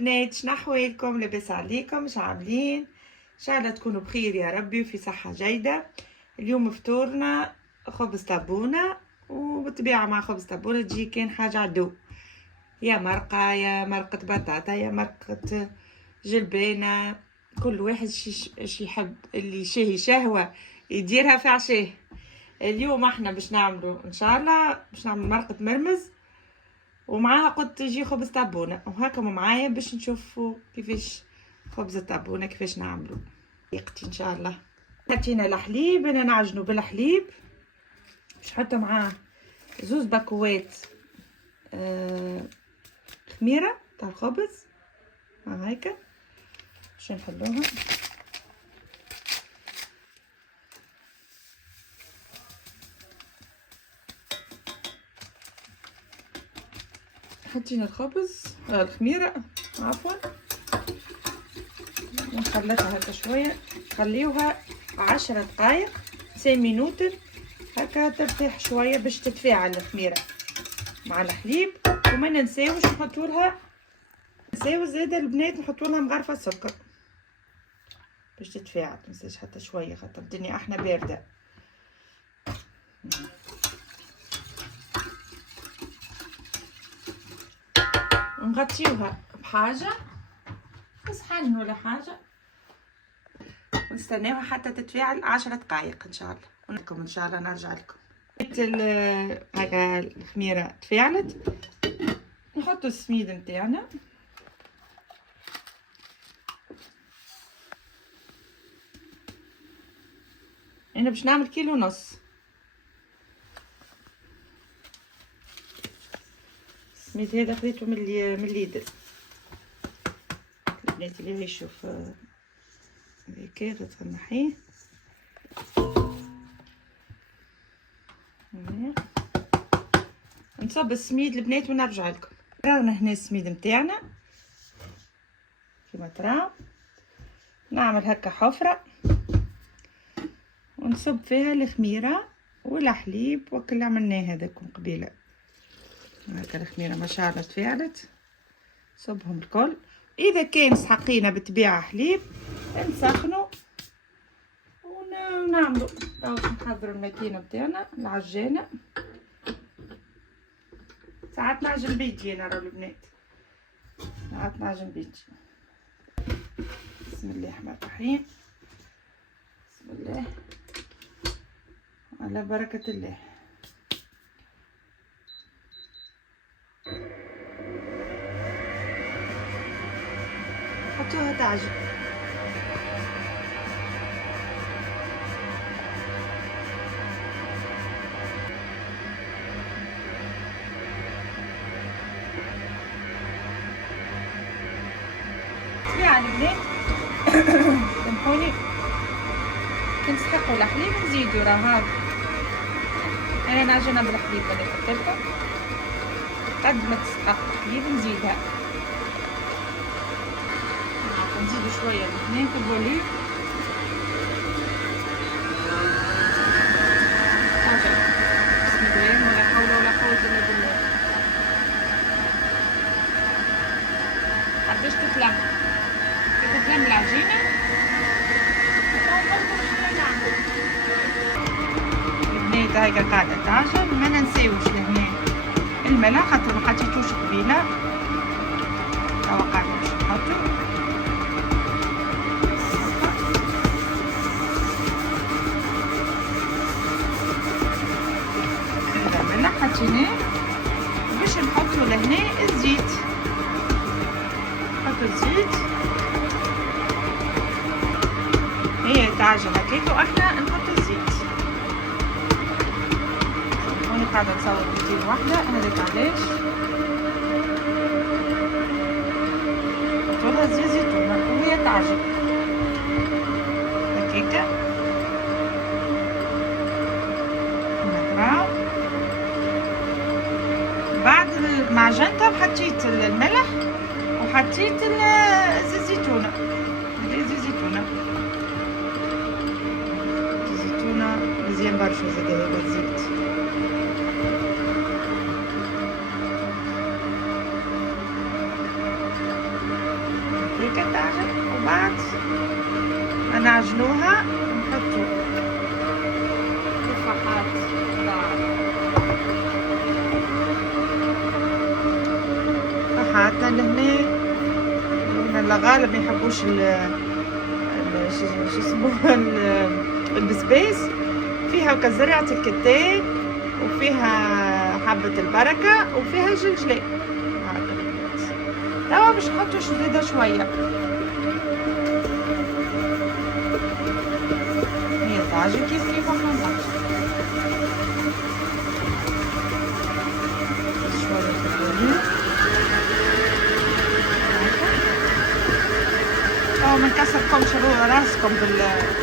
البنات، شنو احوالكم؟ لاباس عليكم؟ مش عاملين؟ ان شاء الله تكونوا بخير يا ربي وفي صحة جيدة. اليوم فطورنا خبز تبونة، وبالطبيعة مع خبز تبونة تجي كان حاجة عدو، يا مرقة يا مرقة بطاطا يا مرقة جلبانة، كل واحد شي يحب، اللي شاهي شهوة يديرها في عشاه. اليوم احنا باش نعملوا ان شاء الله باش نعمل مرقة مرمز، ومعاها قد تجي خبز تبونة، وهاكم معايا باش نشوفوا كيفاش خبز التبونة كيفاش نعملوا طريقتي ان شاء الله. حطينا الحليب، انا نعجنه بالحليب، باش نحط معاه زوز باكوات خميرة تاع الخبز هاكا باش نحلوها. حطينا الخبز الخميرة عفوا، ونخلطها هكا شوية، نخليوها 10 دقايق 5 مينوت هكا ترتاح شوية باش تتفاعل الخميرة مع الحليب. وما ننساوش نحطولها، نساو زاده البنات نحطولها مغرفة سكر باش تتفاعل، منساش حتى شوية خاطر الدنيا احنا باردة. ونغطيوها بحاجة صحن ولا حاجة، ونستناوها حتى تتفاعل 10 دقايق ان شاء الله، ونكم ان شاء الله نرجع لكم. هكا الخميرة تفاعلت، نحطو السميد نتاعنا، انا باش نعمل 1.5 كيلو. السميد هذا خذيته من ليدر، البنات اللي يعيشوا في هكا غتنحيه. نصب السميد البنات ونرجع لكم. رانا هنا السميد نتاعنا كيما تراو، نعمل هكا حفرة ونصب فيها الخميرة والحليب وكل عملناه هذاكم قبيله. هكا الخميرة ما شاء الله تفاعلت، صبهم الكل. اذا كان سحقينا بالطبيعة حليب نسخنوا ونعملوا. باش نحضروا الماكينة بتاعنا العجانة، ساعات نعجن بيدي انا راهو البنات، ساعات نعجن بيدي. بسم الله الرحمن الرحيم، بسم الله على بركة الله. حطوها تعجن، يعني البنات سامحوني كي نسحقوا الحليب نزيدو، راه هذا انا نعجنها بالحليب اللي قلت لكم، قد ما تسحق الحليب نزيدها، نزيدو شويه هنا كبولي بسم الله ولا حول ولا قوه الا بالله. باش تطلع من العجينه البنات هاكا قاعده تعجن. ما ننساوش لهنا الملح خاطر ما حطيتوش قبيله، توا قاعده باش نحطو الملح حطيناه. باش نحطو لهنا الزيت، نحطو الزيت هي تعجن هكاكا واحنا نحطو الزيت. وانا قاعده نصور فيديو واحده هذاك علاش نحطولها زيت زيتون وهي تعجن هكاكا. بعد ما عجنتها حطيت الملح وحطيت زيت زيتونه، زيت زيتونه مزيان برشا زاد هذا الزيت. هكا تعجن. وبعد ما نعجنوها نحطو تفاحات تفاحاتنا لهنا. الغالب ما يحبوش شو اسمه البسبيس. فيها هكا زرعة الكتان، وفيها حبة البركة، وفيها جلجلة. توا باش نحطو زيادة شوية. هي تعجن كيف واحنا نحط شوية الفانيليا. أو ما نكسركمش راسكم بالعجينة.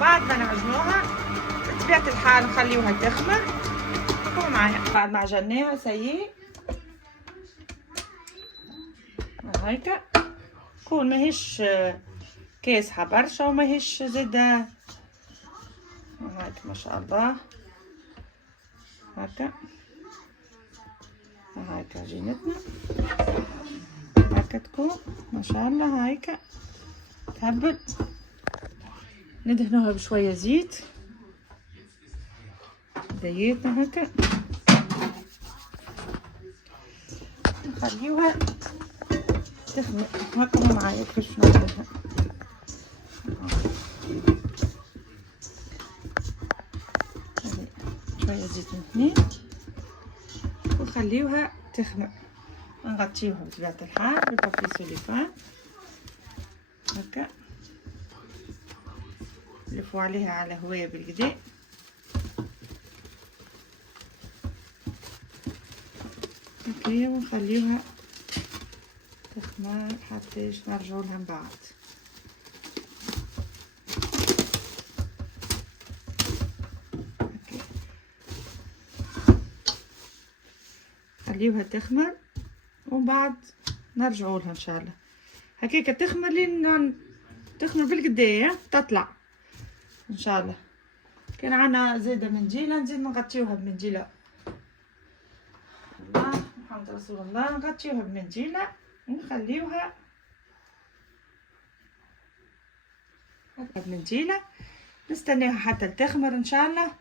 بعد ما نعجنوها بطبيعة الحال نخليوها تخمر. كون معايا بعد ما عجناها سيي هيك. كون ماهيش كاسحة برشا وماهيش زاده هيك ما شاء الله. هكا هيك عجينتنا هكا تكون ما شاء الله. هيك تهبل. ندهنوها بشويه زيت زيتنا هكا. نخليوها تخمر هكا معايا كيفاش نعملها. شويه زيت من هنا ونخليوها تخمر. نغطيوها بطبيعة الحال ببابي سوليفان هكا. نلفو عليها على هواية بالكدا. هكايا ونخليوها تخمر حتى نرجعو لها من بعد. نخليوها تخمر ومن بعد نرجعوا لها ان شاء الله. هكاكا تخمر لين تخمر بالقدايه تطلع ان شاء الله. كان عنا زاده منجيله نزيد نغطيوها بمنجيله. الله محمد رسول الله. نغطيوها بمنجيله ونخليوها هكا بمنجيله. نستناها حتى تخمر ان شاء الله.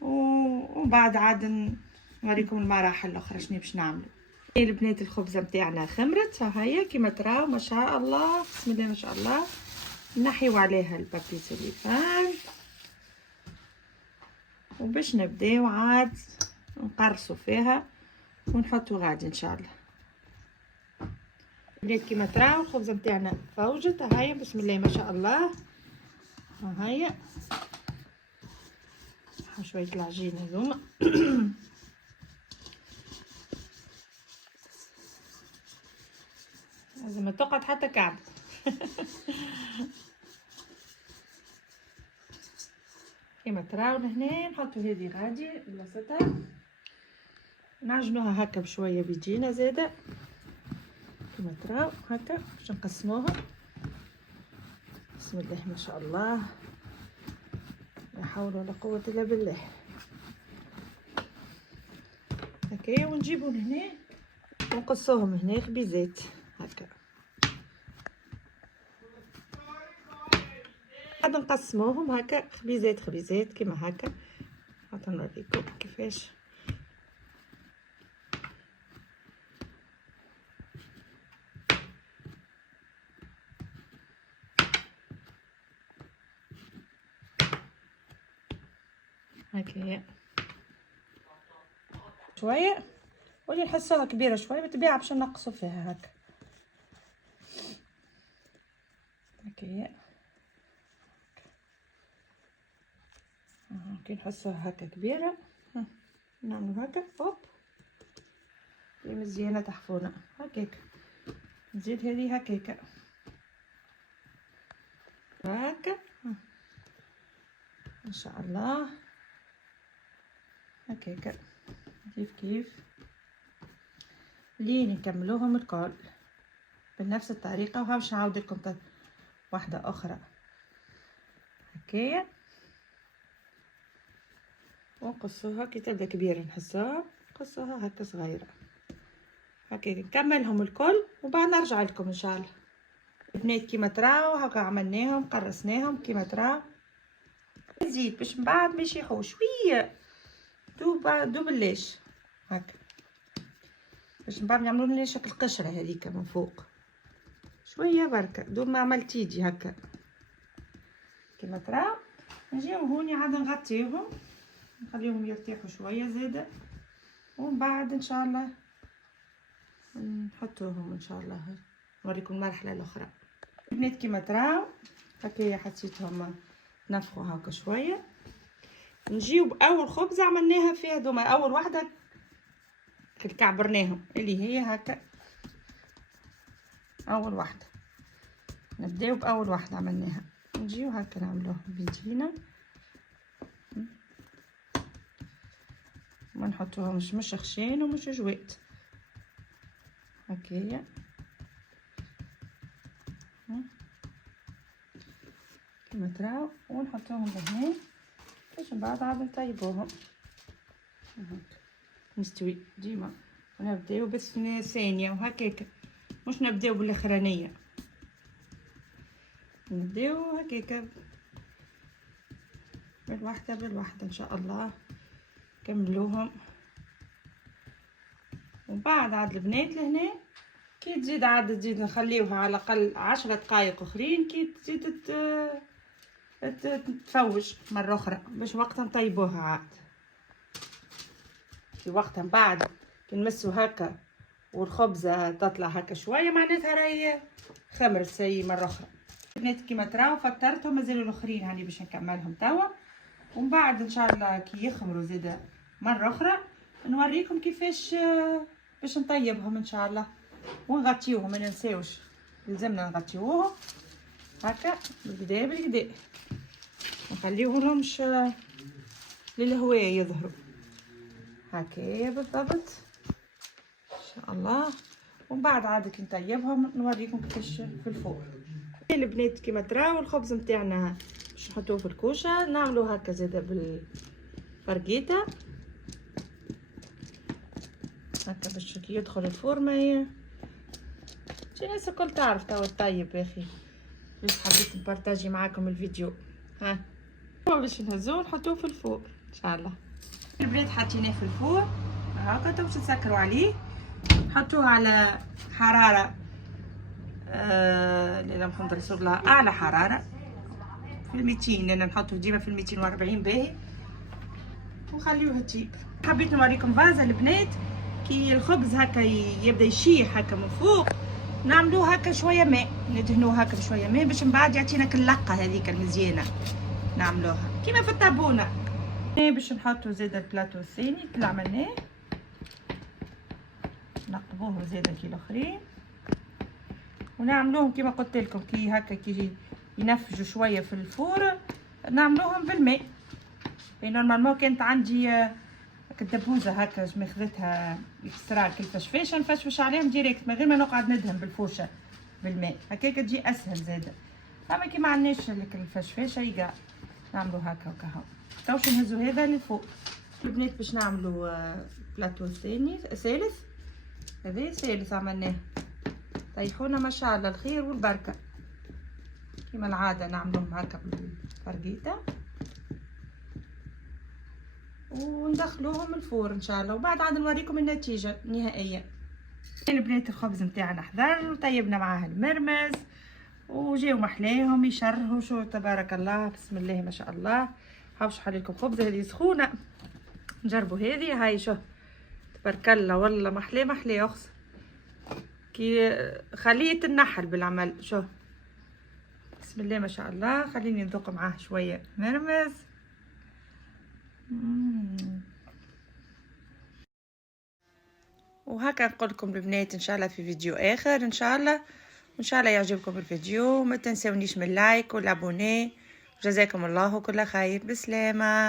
وبعد عاد نوريكم المراحل الاخرى شنو باش نعملوا. البنات الخبزه نتاعنا خمرت. ها هي كيما تراو ما شاء الله بسم الله ما شاء الله. نحيو عليها البابي سوليفان وباش نبداو عاد نقرصوا فيها ونحطوا غادي ان شاء الله. البنات كيما تراو الخبزه نتاعنا فوجت. ها هي بسم الله ما شاء الله. ها هي شويه العجين هذوما. لازم تقعد حتى كعب. كيما تراو هنا نحطو هذه غادي بلاصتها. نعجنوها هكا بشويه بيجينا زاده كيما تراو هكا باش نقسموها. بسم الله ما شاء الله. لا حول ولا قوه الا بالله. هكايا ونجيبو لهنا ونقصوهم هنا خبيزات هكا. بعد نقسموهم هكا خبيزات خبيزات كيما هكا. حتى نوريكم كيفاش. هكايا شويه ولي نحسوها كبيره شويه بالطبيعه باش نقصوا فيها هكا. هكايا كي نحسوها هكا كبيره نعملو هكا هوب هي مزيانه تحفونه هكاك. نزيد هذه هكاكا هكا ان شاء الله. هكاكا كيف كيف لين نكملوهم الكل بنفس الطريقه. وها باش نعاود لكم واحده اخرى هكايا. ونقصوها كي تبدا كبيرة نحسوها، نقصوها هكا صغيرة هكا. نكملهم الكل وبعد نرجع لكم ان شاء الله. البنات كيما تراو هكا عملناهم قرصناهم كيما تراو. نزيد باش من بعد ما يشيحو شويه دوب الليش هكا، باش من بعد نعملو لنا شكل قشره هذيك من فوق شويه بركه دوب ما عملت يجي هكا كيما تراو. نجيو هوني عاد نغطيهم نخليهم يرتاحوا شويه زاده، ومن بعد ان شاء الله نحطوهم ان شاء الله. نوريكم المرحله الاخرى. البنات كيما تراو هكايا حطيتهم نفخوا هكا شويه. نجيو باول خبزه عملناها فيها دوما، اول واحده كعبرناهم اللي هي هكا اول واحده. نبداو باول واحده عملناها، نجيو هكا نعملوهم بيدينا ما نحطوهمش مش خشين ومش جوات هكايا. كيما تراو ونحطوهم لهنا باش من بعد عاد نطيبوهم نستوي ديما. ونبداو بالثانيه وهكاك، مش نبداو بالاخرانيه، نبداو هكاك بالوحده بالوحده ان شاء الله كملوهم. وبعد عاد البنات لهنا كي تزيد عاد تزيد نخليوها على الاقل 10 دقائق اخرين كي تزيد تفوج مره اخرى باش وقتها نطيبوها عاد. في وقتها من بعد كي نمسو هكا والخبزه تطلع هكا شويه معناتها راهي خمرت سي مره اخرى. البنات كيما تراو فطرتهم مازالوا الاخرين هاني باش نكملهم توا، ومن بعد ان شاء الله كي يخمروا زاده مره اخرى نوريكم كيفاش باش نطيبهم ان شاء الله ونغطيوهم. ما ننساوش لازمنا نغطيوهم هكا بالكدا بالكدا، نخليوهمش للهواء يظهروا هكايا بالضبط ان شاء الله. ومن بعد عاد كي نطيبهم نوريكم كيفاش في الفور. البنات كيما تراو الخبز نتاعنا باش نحطوه في الكوشه، نعملو هكا زاده بالفرقيته هكا باش كي يدخل الفور ما شي ناس الكل تعرف توا الطيب يا اخي. باش حبيت نبارطاجي معاكم الفيديو. ها باش نهزوه ونحطوه في الفور ان شاء الله. البنات حطيناه في الفور هاكا تو باش نسكروا عليه، نحطوه على حراره لا محمد رسول الله اعلى حراره في 200 لان نحطوه ديما في 240 باهي، ونخليوه تجيب. حبيت نوريكم بازه البنات كي الخبز هكا يبدا يشيح هكا من فوق نعملوه هكا شويه ماء، ندهنوه هكا بشويه ماء باش من بعد يعطينا كاللقه هذيك المزيانه. نعملوها كيما في الطابونه. باش نحطو زيد البلاطو الثاني اللي عملناه نقبوه زيد كي الاخرين ونعملوهم كيما قلت لكم كي هكا كي ينفجوا شويه في الفور نعملوهم بالماء. نورمالمون كانت عندي الدبوزه هكا ماخذتها اكسترا الفشفاشه نفشفش عليهم ديريكت من غير ما نقعد ندهن بالفرشه بالماء هكاك تجي اسهل زاده. اما كي ما عندناش الفشفاشه يقع نعملو هكا وكهو. توش نهزو هذا للفوق. البنات باش نعملو بلاطو ثاني ثالث، هذا ثالث عملناه. طيحونا ما شاء الله الخير والبركه كيما العاده نعملوهم هكا بالفرقيته وندخلوهم الفور ان شاء الله. وبعد عاد نوريكم النتيجه النهائيه. البنات الخبز نتاعنا حضر وطيبنا معاه المرمز وجاو محلاهم يشرهوا شو تبارك الله بسم الله ما شاء الله. حاوش حليلكم خبزه هذه سخونه نجربوا هذه هاي شو تبارك الله والله محلاه محلاه اخس كي خليه النحل بالعمل شو بسم الله ما شاء الله. خليني نذوق معاه شويه مرمز. وهكا نقول لكم البنات ان شاء الله في فيديو اخر ان شاء الله، وان شاء الله يعجبكم الفيديو. ما تنسونيش من لايك والابوني. جزاكم الله كل خير. بسلامه.